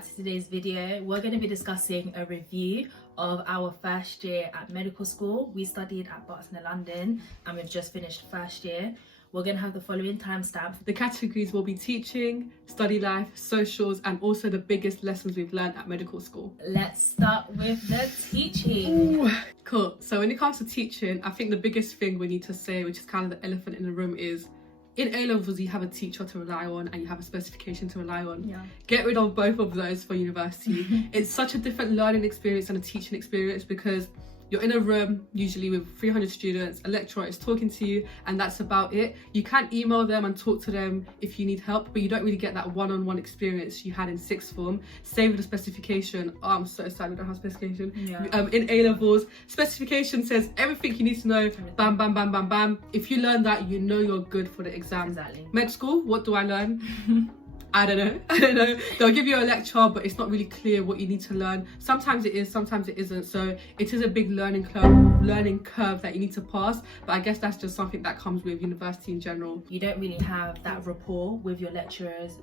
back to today's video. We're going to be discussing a review of our first year at medical school. We studied at Barton, London, and we've just finished first year. We're going to have the following timestamps. The categories will be teaching, study life, socials, and also the biggest lessons we've learned at medical school. Let's start with the teaching. Ooh, cool. So when it comes to teaching, I think the biggest thing we need to say, which is kind of the elephant in the room, is in A-levels you have a teacher to rely on and you have a specification to rely on. Yeah. Get rid of both of those for university. It's such a different learning experience and a teaching experience because you're in a room usually with 300 students, a lecturer is talking to you, and that's about it. You can email them and talk to them if you need help, but you don't really get that one-on-one experience you had in sixth form. Same with the specification. Oh, I'm so excited we don't have specification. Yeah. In A-levels, specification says everything you need to know, bam, bam, bam, bam, bam. If you learn that, you know you're good for the exam. Exactly. Med school, what do I learn? I don't know. They'll give you a lecture, but it's not really clear what you need to learn. Sometimes it is, sometimes it isn't. So it is a big learning curve that you need to pass. But I guess that's just something that comes with university in general. You don't really have that rapport with your lecturers.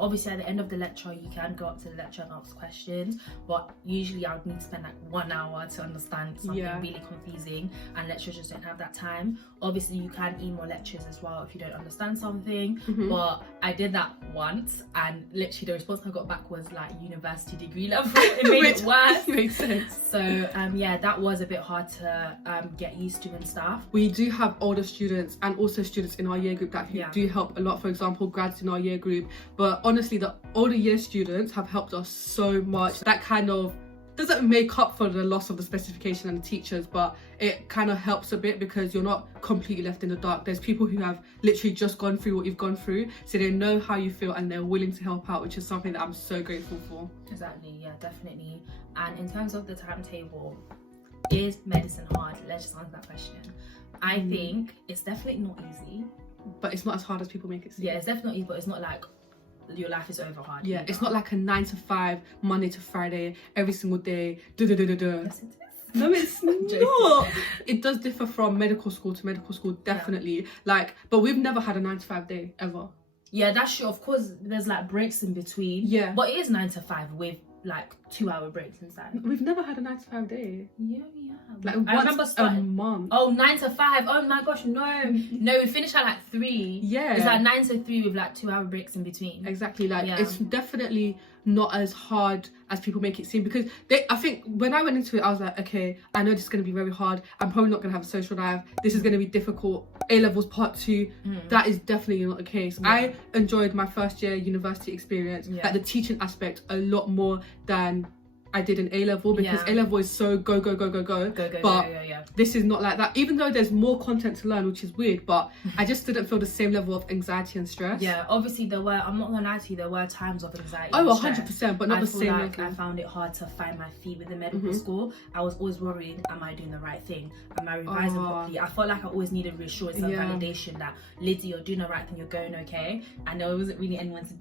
Obviously, at the end of the lecture, you can go up to the lecturer and ask questions. But usually, I would need to spend like 1 hour to understand something really confusing, and lecturers just don't have that time. Obviously, you can email lecturers as well if you don't understand something. But I did that once, and literally the response I got back was like university degree level. It made it worse. Makes sense. So yeah, that was a bit hard to get used to and stuff. We do have older students and also students in our year group that do help a lot. For example, grads in our year group. But honestly, the older year students have helped us so much. That kind of doesn't make up for the loss of the specification and the teachers, but it kind of helps a bit because you're not completely left in the dark. There's people who have literally just gone through what you've gone through, so they know how you feel and they're willing to help out, which is something that I'm so grateful for. Exactly, yeah, definitely. And in terms of the timetable, is medicine hard? Let's just answer that question. I think it's definitely not easy. But it's not as hard as people make it seem. Yeah, it's definitely easy, but it's not like your life is over hard. Yeah, it's not like a 9 to 5, Monday to Friday, every single day. Yes, it is. No, it's not. It does differ from medical school to medical school, definitely. But we've never had a 9 to 5 day ever. Yeah, that's true. Of course, there's like breaks in between. Yeah. But it is 9 to 5 with like 2-hour breaks inside. We've never had a 9 to 5 day. Yeah, we have. Like once a month. Oh, 9 to 5. Oh my gosh, no. No, we finished at like 3. Yeah. It's like 9 to 3 with like 2-hour breaks in between. Exactly. It's definitely not as hard as people make it seem, because I think when I went into it, I was like, okay, I know this is going to be very hard. I'm probably not going to have a social life. This is going to be difficult. A-levels part 2. That is definitely not the case. I enjoyed my first year university experience, like the teaching aspect, a lot more than I did in A-level, because A-level is so go. But this is not like that, even though there's more content to learn, which is weird, but I just didn't feel the same level of anxiety and stress. Yeah, obviously I'm not gonna lie to you, there were times of anxiety. Oh, 100%, but not the same level. I found it hard to find my feet with the medical school. I was always worried, am I doing the right thing? Am I revising properly? I felt like I always needed reassurance and validation that, Lizzie, you're doing the right thing, you're going okay. And there wasn't really anyone to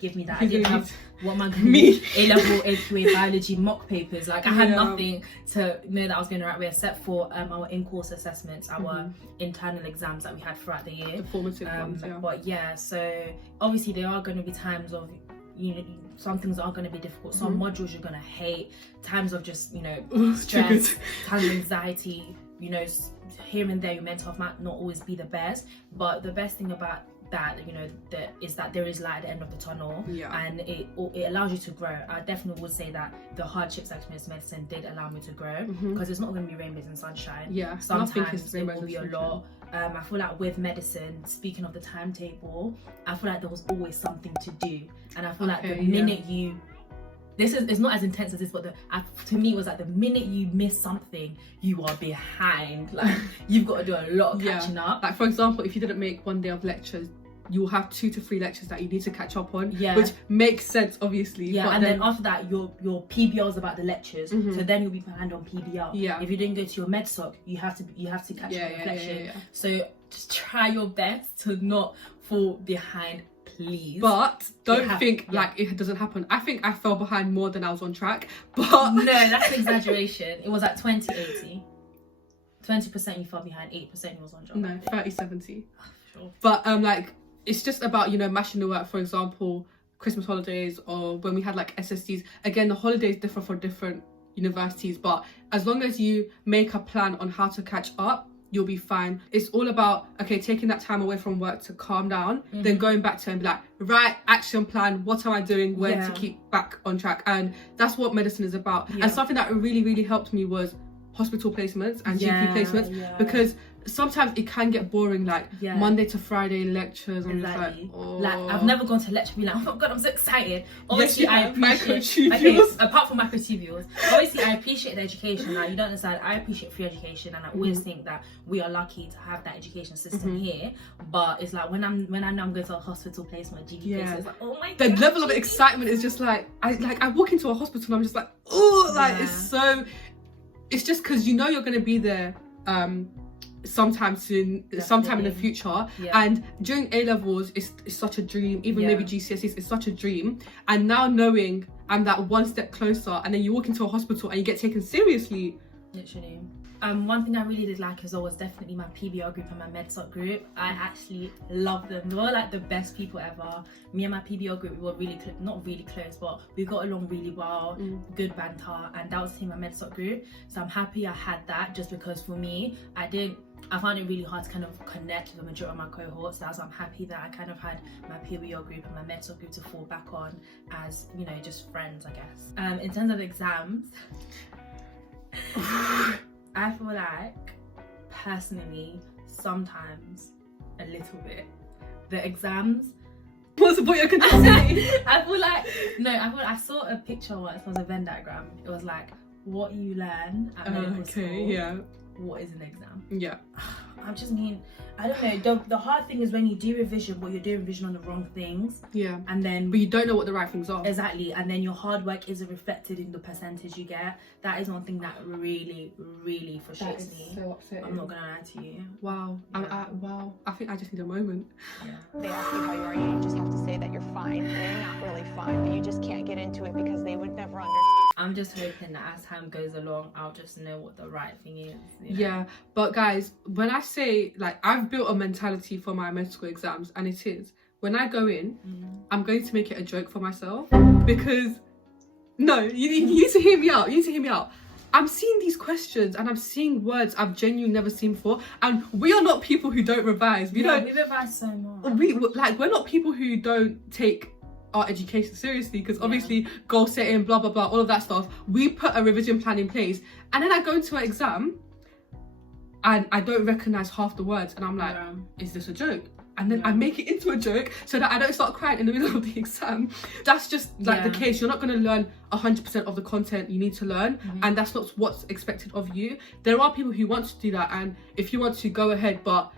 give me that. I didn't have what am I going to do? A-level, AQA biology mock papers. Like I had nothing to know that I was going the right way, except for our in-course assessments, our internal exams that we had throughout the year. The formative ones, But yeah, so obviously there are going to be times of, some things are going to be difficult. Some modules you're going to hate. Times of just, stress, times of anxiety, here and there your mental health might not always be the best. But the best thing about that is that there is light at the end of the tunnel, and it allows you to grow. I definitely would say that the hardships I experienced in medicine did allow me to grow, because it's not going to be rainbows and sunshine. Sometimes it will be a lot. I feel like with medicine, speaking of the timetable, I feel like there was always something to do, and I feel like the minute it's not as intense as this, but to me it was like the minute you miss something, you are behind. Like you've got to do a lot of catching up. Like for example, if you didn't make one day of lectures, you'll have 2 to 3 lectures that you need to catch up on, which makes sense, obviously. And then after that, your PBL is about the lectures, so then you'll be behind on PBL. If you didn't go to your med soc, you have to catch up on reflection. So just try your best to not fall behind, please. But don't think like it doesn't happen. I think I fell behind more than I was on track, but no, that's an exaggeration. It was like 20-80. 20% you fell behind, 8% you was on track. No, 30-70. Sure. But it's just about mashing the work. For example, Christmas holidays or when we had like SSCs. Again, the holidays differ for different universities, but as long as you make a plan on how to catch up, you'll be fine. It's all about, okay, taking that time away from work to calm down, then going back to it and be like, right, action plan, what am I doing, when to keep back on track. And that's what medicine is about. And something that really, really helped me was hospital placements and GP placements, because sometimes it can get boring, like Monday to Friday lectures, and it's like, oh. Like, I've never gone to a lecture and be like, oh my god, I'm so excited. Obviously, I appreciate microtubules. Okay, apart from microtubules, obviously I appreciate the education. Like, you don't understand, I appreciate free education, and I always think that we are lucky to have that education system here. But it's like when I know I'm going to a hospital placement, GP placement, it's like, oh my god, the level of excitement is just like, I walk into a hospital and I'm just like, oh, like it's just because you know you're going to be there sometime soon, sometime in the future. And during A levels, it's such a dream. Even maybe GCSEs, it's such a dream. And now knowing I'm that one step closer, and then you walk into a hospital and you get taken seriously. Literally. One thing I really did like as well was definitely my PBR group and my MedSoc group. I actually love them. They were like the best people ever. Me and my PBR group, we were really not really close, but we got along really well. Good banter, and that was the same my MedSoc group. So I'm happy I had that, just because for me, I found it really hard to kind of connect with the majority of my cohorts. So I'm happy that I kind of had my PBR group and my MedSoc group to fall back on as, you know, just friends, I guess. In terms of exams, I feel like, personally, sometimes a little bit, the exams. What's the point you're gonna say? I feel like I saw a picture once. It was a Venn diagram. It was like what you learn at medical school. What is an exam? I just mean, I don't know. The hard thing is when you do revision, but you're doing revision on the wrong things. And then, but you don't know what the right things are. Exactly. And then your hard work isn't reflected in the percentage you get. That is one thing that really, really frustrates me. So upsetting. I'm not gonna lie to you. Wow. Wow. I think I just need a moment. They ask you how you are, you just have to say that you're fine. They're not really fine, but you just can't get into it because they would never understand. I'm just hoping that as time goes along, I'll just know what the right thing is. You know? Yeah, but guys, when I say, like, I've built a mentality for my medical exams, and it is, when I go in, I'm going to make it a joke for myself, because, no, you need to hear me out. I'm seeing these questions and I'm seeing words I've genuinely never seen before, and we are not people who don't revise. We revise so much. We're not people who don't take our education seriously, because obviously goal setting, blah blah blah, all of that stuff, we put a revision plan in place, and then I go into an exam and I don't recognize half the words, and I'm like, is this a joke? And then I make it into a joke so that I don't start crying in the middle of the exam. That's just like the case. You're not going to learn 100% of the content you need to learn, and that's not what's expected of you. There are people who want to do that, and if you want to, go ahead. But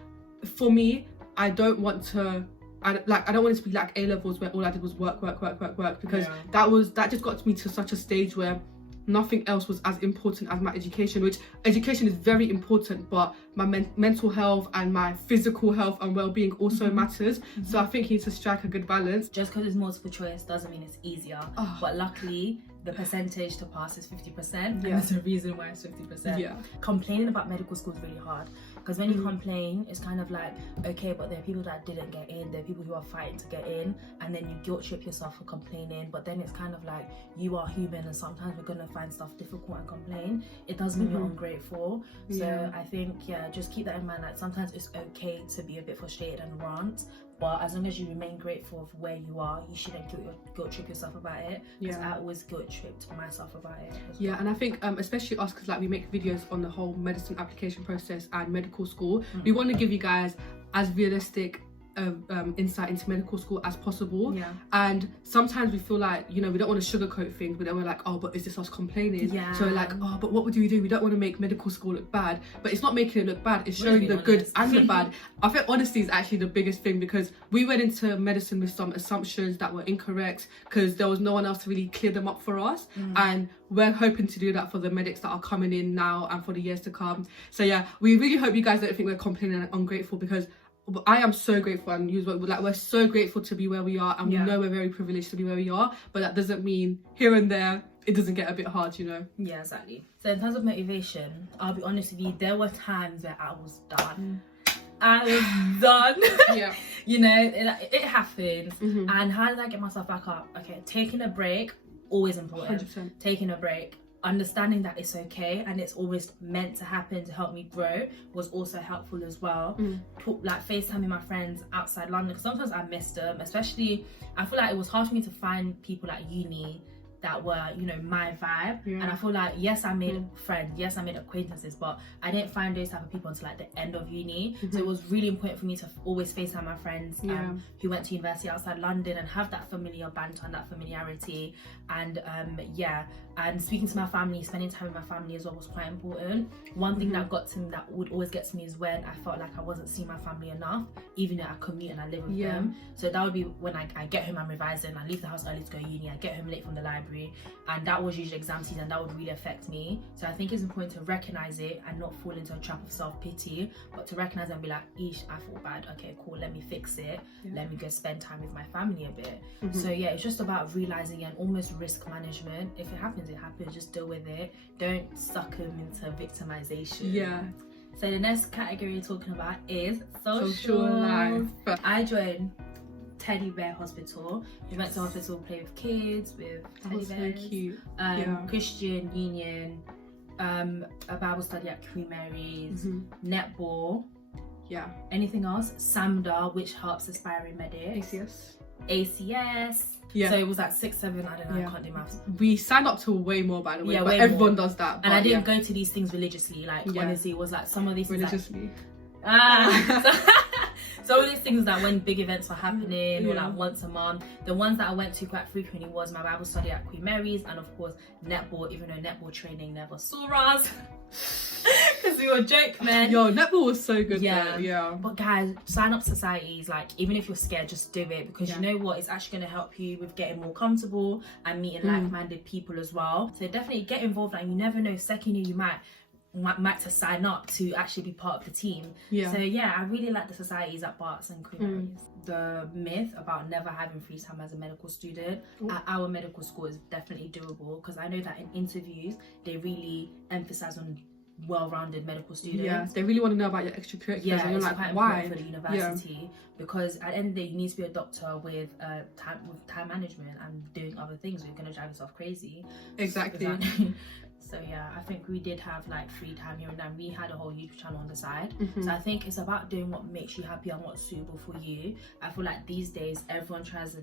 for me, I don't want to. I don't want it to be like A levels where all I did was work, because that just got me to such a stage where nothing else was as important as my education, which education is very important, but my mental health and my physical health and well-being also matters. So I think you need to strike a good balance. Just because it's multiple choice doesn't mean it's easier, but luckily the percentage to pass is 50%, and there's a reason why it's 50%. Complaining about medical school is really hard, because when you complain, it's kind of like, okay, but there are people that didn't get in, there are people who are fighting to get in, and then you guilt trip yourself for complaining. But then it's kind of like, you are human, and sometimes we're gonna find stuff difficult and complain. It doesn't mean you're ungrateful. So I think, just keep that in mind, that sometimes it's okay to be a bit frustrated and rant, but as long as you remain grateful for where you are, you shouldn't guilt trip yourself about it, because I always guilt tripped myself about it as well. And I think especially us, because like we make videos on the whole medicine application process and medical school, we want to give you guys as realistic insight into medical school as possible. And sometimes we feel like, you know, we don't want to sugarcoat things, but then we're like, oh, but is this us complaining? So we're like, oh, but what would we do? We don't want to make medical school look bad, but it's not making it look bad, it's showing the good and the bad. I think honesty is actually the biggest thing, because we went into medicine with some assumptions that were incorrect, because there was no one else to really clear them up for us, and we're hoping to do that for the medics that are coming in now and for the years to come. So yeah, we really hope you guys don't think we're complaining and ungrateful, because I am so grateful, and we're so grateful to be where we are, and we know we're very privileged to be where we are, but that doesn't mean here and there it doesn't get a bit hard, you know. Exactly. So in terms of motivation, I'll be honest with you, there were times where I was done. I was done. Yeah. You know, it happens. Mm-hmm. And how did I get myself back up? Okay, taking a break, always important. 100%. Taking a break, understanding that it's okay and it's always meant to happen to help me grow was also helpful as well. Like FaceTiming my friends outside London, because sometimes I missed them, especially I feel like it was hard for me to find people at uni that were, you know, my vibe. And I feel like, yes, I made friends, yes, I made acquaintances, but I didn't find those type of people until like the end of uni. So it was really important for me to always FaceTime my friends who went to university outside London and have that familiar banter and that familiarity. And and speaking to my family, spending time with my family as well was quite important. One thing that would always get to me is when I felt like I wasn't seeing my family enough, even though I commute and I live with them. So that would be when I get home, I'm revising, I leave the house early to go to uni, I get home late from the library, and that was usually exam season. That would really affect me. So I think it's important to recognize it and not fall into a trap of self-pity, but to recognize and be like, eesh, I feel bad, okay, cool, let me fix it, let me go spend time with my family a bit. So yeah, it's just about realizing and almost risk management. If it happens, it happens, just deal with it. Don't succumb into victimization. So the next category we're talking about is social life. I joined Teddy Bear Hospital. We went to hospital, play with kids, with teddy bears. So cute. Christian Union, a Bible study at Queen Mary's, netball. Anything else? SAMDA, which helps aspiring medics. ACS. So it was like 6, 7, I don't know, I can't do maths. We signed up to way more, by the way, but way everyone more. does that. And I didn't go to these things religiously, like honestly, it was like some of these religiously. Some of these things that when big events were happening or like once a month, the ones that I went to quite frequently was my Bible study at Queen Mary's, and of course netball, even though netball training never saw us because we were joke men. Yo, netball was so good though. But guys, sign up societies, like even if you're scared, just do it, because you know what, it's actually going to help you with getting more comfortable and meeting like-minded people as well. So definitely get involved, and you never know, second year you might to sign up to actually be part of the team. So yeah, I really like the societies at Barts and Queen Mary's. The myth about never having free time as a medical student at our medical school is definitely doable, because I know that in interviews they really emphasize on well-rounded medical students. They really want to know about your extracurriculars, and you're it's like, quite why? important for the university, because at the end of the day you need to be a doctor with time management and doing other things, or you're going to drive yourself crazy. Exactly. So yeah, I think we did have like free time here and there. We had a whole YouTube channel on the side. So I think it's about doing what makes you happy and what's suitable for you. I feel like these days everyone tries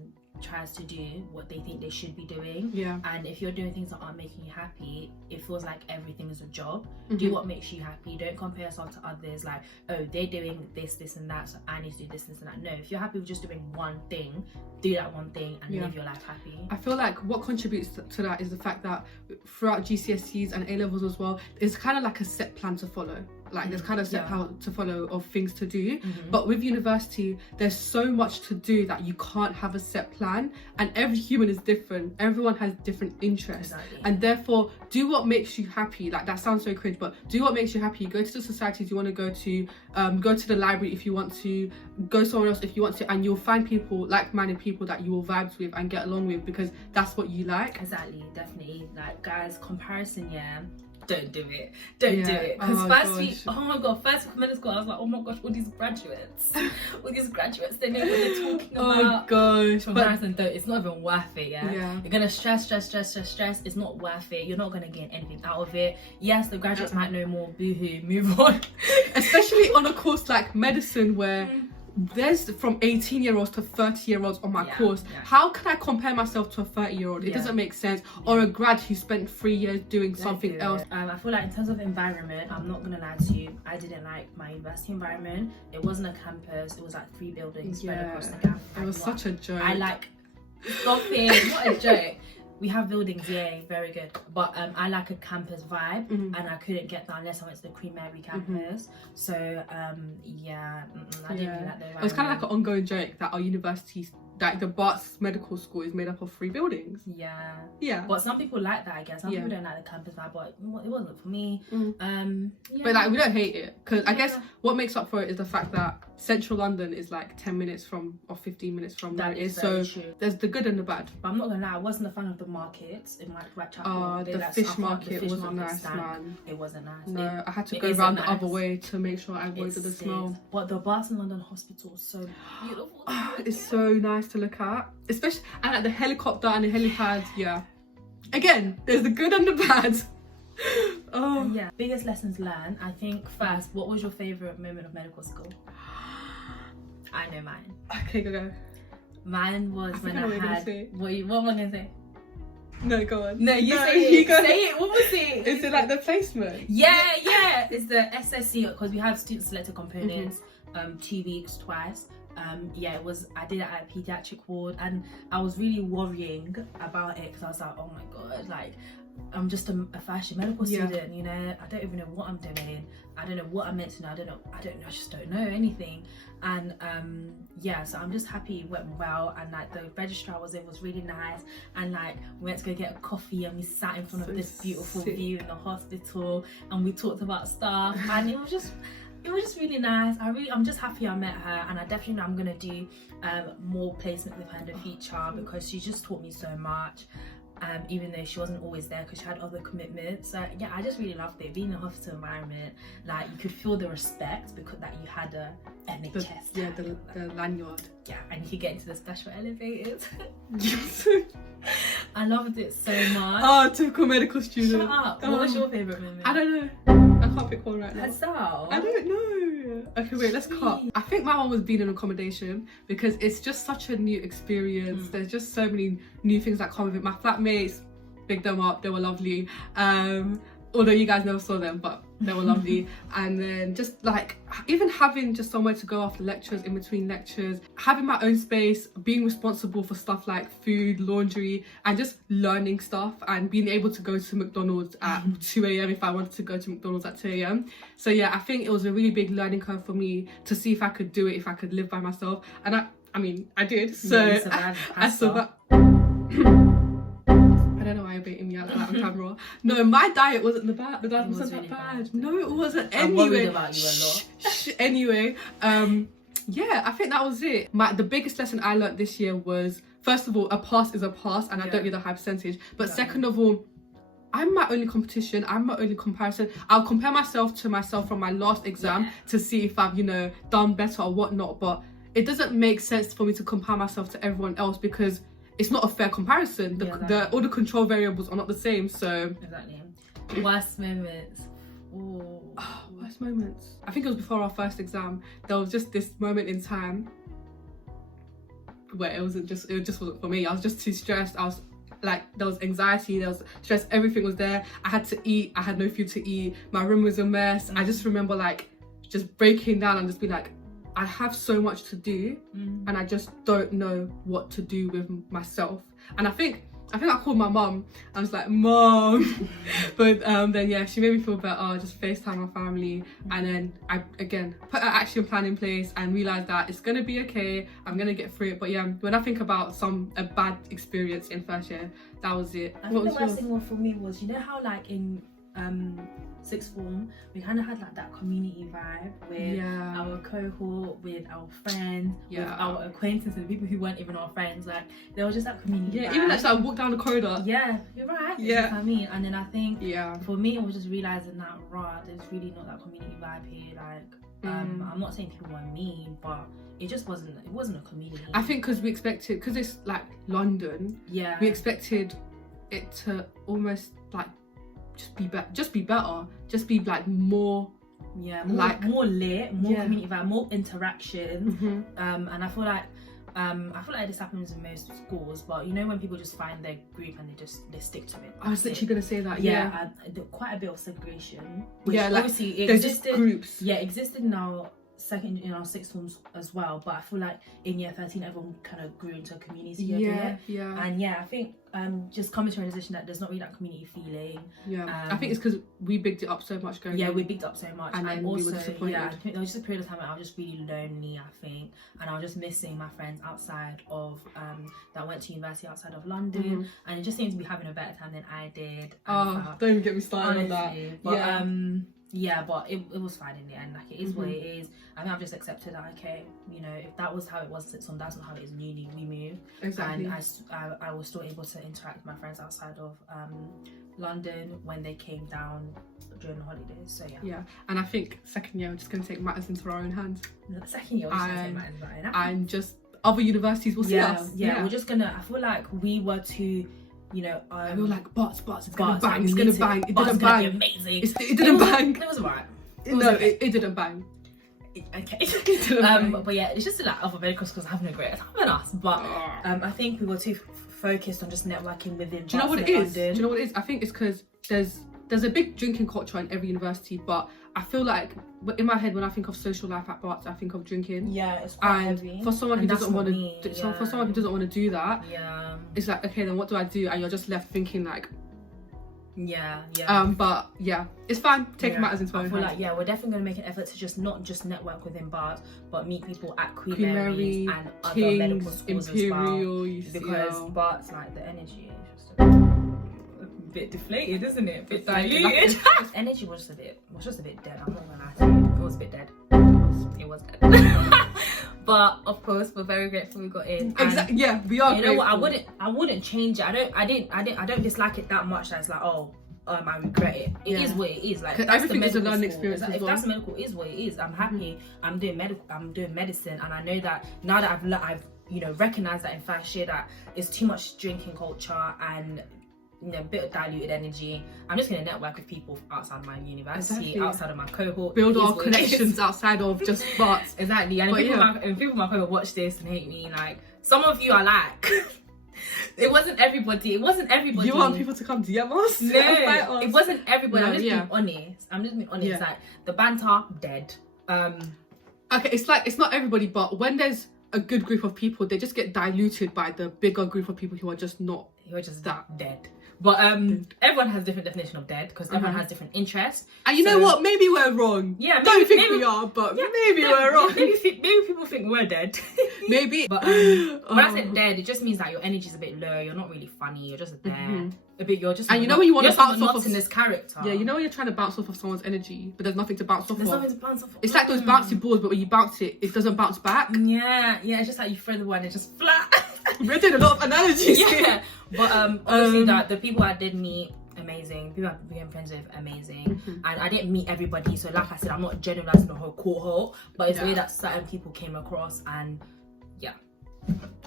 to do what they think they should be doing. And if you're doing things that aren't making you happy, it feels like everything is a job. Do what makes you happy. Don't compare yourself to others like, oh, they're doing this and that, so I need to do this and that. No, if you're happy with just doing one thing, do that one thing and live your life happy. I feel like what contributes to that is the fact that throughout GCSEs and A-levels as well, it's kind of like a set plan to follow. Like there's kind of set plan to follow of things to do. But with university, there's so much to do that you can't have a set plan, and every human is different. Everyone has different interests, and therefore do what makes you happy. Like that sounds so cringe, but do what makes you happy. Go to the societies you want to go to the library if you want to, go somewhere else if you want to, and you'll find people, like-minded people that you will vibe with and get along with, because that's what you like. Exactly, definitely. Like guys, comparison, don't do it. Don't do it. Because first week medical school, I was like, oh my gosh, all these graduates, they know what they're talking about. Oh gosh. Comparison, it's not even worth it, You're gonna stress. It's not worth it. You're not gonna gain anything out of it. Yes, the graduates might know more, boohoo, move on. Especially on a course like medicine where there's from 18-year-olds to 30-year-olds on my course. How can I compare myself to a 30-year-old? It doesn't make sense. Or a grad who spent 3 years doing something else. I feel like in terms of environment, I'm not gonna lie to you, I didn't like my university environment. It wasn't a campus, it was like 3 buildings spread across the gap. It was such a joke. Stop it, not a joke. We have buildings, very good. But I like a campus vibe, and I couldn't get that unless I went to the Queen Mary campus. So I didn't really like the environment. It was kind of like an ongoing joke that our university like the Barts Medical School is made up of 3 buildings. Yeah. Yeah. But some people like that, I guess. Some people don't like the campus vibe, but it wasn't for me. Yeah. But like, we don't hate it, because I guess what makes up for it is the fact that central London is like 10 minutes from, or 15 minutes from where it is. So true. there's the good and the bad. But I'm not gonna lie, I wasn't a fan of the markets in Whitechapel. The fish market wasn't nice, man. It wasn't nice. No, I had to go around the other way to make sure I avoided the smell. But the Barts in London Hospital is so beautiful. It's so nice to look at, especially, and like the helicopter and the helipad. Yeah, again, there's the good and the bad. Oh yeah. Biggest lessons learned. I think first, what was your favorite moment of medical school? I know mine. Okay, go. Mine was when I had. What am I gonna say? No, go on. No, you say it. Say it. What was it? Is it like the placement? Yeah. It's the SSC, because we have student selected components. 2 weeks twice. Yeah, it was. I did it at a pediatric ward, and I was really worrying about it because I was like, oh my god, like I'm just a first year medical student, you know. I don't even know what I'm doing. I don't know what I'm meant to know. I don't know. I just don't know anything. And yeah, so I'm just happy it went well. And like the registrar was really nice. And like we went to go get a coffee, and we sat in front of this beautiful view in the hospital, and we talked about stuff, and it was just really nice. I'm just happy I met her, and I definitely know I'm gonna do more placement with her in the future, because she just taught me so much. Even though she wasn't always there because she had other commitments. So yeah, I just really loved it. Being in a hospital environment, like you could feel the respect because that you had a NHS. The lanyard. Yeah, and you could get into the special elevators. I loved it so much. Oh, typical medical student. Shut up. What was your favourite moment? I don't know. I can't pick one right now. Herself? I don't know. Okay, wait, let's cut. I think my one was being in accommodation, because it's just such a new experience. There's just so many new things that come with it. My flatmates, big them up, they were lovely. Although you guys never saw them, but they were lovely. And then just like even having just somewhere to go after lectures, in between lectures, having my own space, being responsible for stuff like food, laundry, and just learning stuff, and being able to go to McDonald's at 2 a.m. if I wanted to go to McDonald's at 2 a.m. So yeah, I think it was a really big learning curve for me to see if I could do it, if I could live by myself. And I mean I did. So yeah, I survived. I don't know why you're baiting me out like that on camera. No, my diet wasn't the diet wasn't really that bad. bad. No, it wasn't. I'm Anyway, worried about you a lot. Anyway, yeah, I think that was it. The biggest lesson I learned this year was, first of all, a pass is a pass, and I don't need a high percentage. But second of all, I'm my only competition. I'm my only comparison. I'll compare myself to myself from my last exam to see if I've, done better or whatnot. But it doesn't make sense for me to compare myself to everyone else, because it's not a fair comparison. All the control variables are not the same. So exactly. Worst moments. Oh, worst moments. I think it was before our first exam. There was just this moment in time where it just wasn't for me. I was just too stressed. I was like, there was anxiety, there was stress, everything was there. I had to eat, I had no food to eat. My room was a mess. I just remember like just breaking down and just being like, I have so much to do, and I just don't know what to do with myself. And I think I called my mum. I was like, Mom. But then yeah, she made me feel better. I just FaceTime my family, and then I again put an action plan in place and realized that it's gonna be okay. I'm gonna get through it. But yeah, when I think about a bad experience in first year, that was it. I think the worst thing for me was, you know how like in sixth form we kind of had like that community vibe with our cohort, with our friends, with our acquaintances, people who weren't even our friends. Like there was just that community vibe. Even like I walk down the corridor, you're right, you know what I mean. And then I think for me it was just realizing that there's really not that community vibe here. Like I'm not saying people were mean, but it wasn't a community. I think because it's like London, we expected it to almost like just be better, just be like more more lit, more community vibe, more interaction. And I feel like this happens in most schools, but you know when people just find their group and they stick to it. I was literally gonna say that. Quite a bit of segregation, which like, obviously it there's existed, just groups. Existed in our sixth forms as well, but I feel like in year 13 everyone kind of grew into a community a bit. And I think just coming to a realization that there's not really that community feeling. I think it's because we bigged it up so much going in. We bigged up so much, and then also we were disappointed. I think there was just a period of time where I was just really lonely, I think, and I was just missing my friends outside of that went to university outside of London, and it just seemed to be having a better time than I did. Don't even get me started on that. But but it was fine in the end. Like, it is what it is. I think I've just accepted that, okay, you know, if that was how it was at some, that's not how it is in uni. We moved. Exactly. And I was still able to interact with my friends outside of London when they came down during the holidays. So and I think second year we're just going to take matters into our own hands. The second year we're just going to take matters into our own hands. And just other universities will see us. We're just gonna, I feel like we were too, you know, we were like, but it's gonna bang, it's gonna bang. It didn't bang. Amazing. It didn't bang. It was alright. It didn't bang. Okay. Bang. But yeah, it's just like other medical schools having a great time with us. But I think we were too focused on just networking within. Do you know what it is? Do you know what it is? I think it's because there's a big drinking culture in every university, but I feel like in my head when I think of social life at Barts, I think of drinking. It's quite heavy. For someone who doesn't want to, for someone who doesn't want to do that, it's like, okay, then what do I do? And you're just left thinking like, but it's fine. Take matters into my own hands. I feel like we're definitely going to make an effort to just not just network within Barts, but meet people at Queen Mary and other King's, medical schools Imperial, as well. Because Barts, like, the energy is just a bit deflated, isn't it? A bit diluted. Energy was just a bit dead. I'm not gonna lie to you. It was a bit dead. It was dead. But of course, we're very grateful we got in. Exactly. Yeah, we are. You know what? I wouldn't change it. I don't dislike it that much. That it's like, I regret it. It is what it is. Like, everything is a learning experience. If that's medical, it is what it is. I'm happy. I'm doing medicine, and I know that now that I've recognized that, in fact, share that it's too much drinking culture and a bit of diluted energy. I'm just gonna network with people outside my university, outside of my cohort, build our connections outside of just Barts. Exactly. And if people in my cohort watch this and hate me, like, some of you are like, it wasn't everybody. You want people to come DM us? No, it wasn't everybody. I'm just being honest. Like, the banter, dead. Okay, it's like, it's not everybody, but when there's a good group of people, they just get diluted by the bigger group of people who are just that dead. But everyone has a different definition of dead, because everyone has different interests. And you know what? Maybe we're wrong. Yeah, don't think we are, but maybe we're wrong. Maybe people think we're dead. Maybe. But when I say dead, it just means that your energy's a bit low. You're not really funny. You're just there. A bit. You're just. And you know when you want to bounce off of this character. Yeah, you know when you're trying to bounce off of someone's energy, but there's nothing to bounce off of. There's nothing to bounce off of. It's like those bouncy balls, but when you bounce it, it doesn't bounce back. Yeah. It's just like you throw the one and it's just flat. We're doing a lot of analogies. Yeah. But obviously that the people I did meet, amazing. People I became friends with, amazing. And I didn't meet everybody, so like I said, I'm not generalizing the whole cohort, but it's the way that certain people came across, and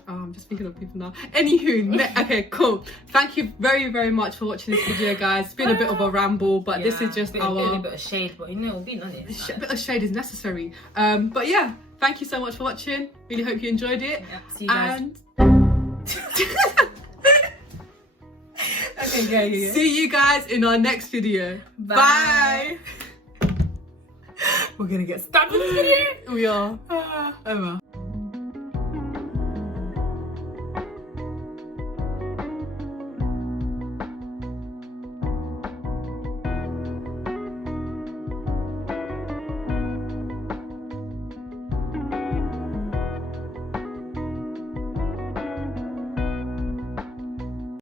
I'm just thinking of people now. Anywho, okay, cool. Thank you very, very much for watching this video, guys. It's been a bit of a ramble, but this is just a bit of shade, but we'll be honest. A bit of shade is necessary. But yeah, thank you so much for watching. Really hope you enjoyed it. See you guys. Okay, see you guys in our next video. Bye. We're gonna get started with this video. We are. Oh well.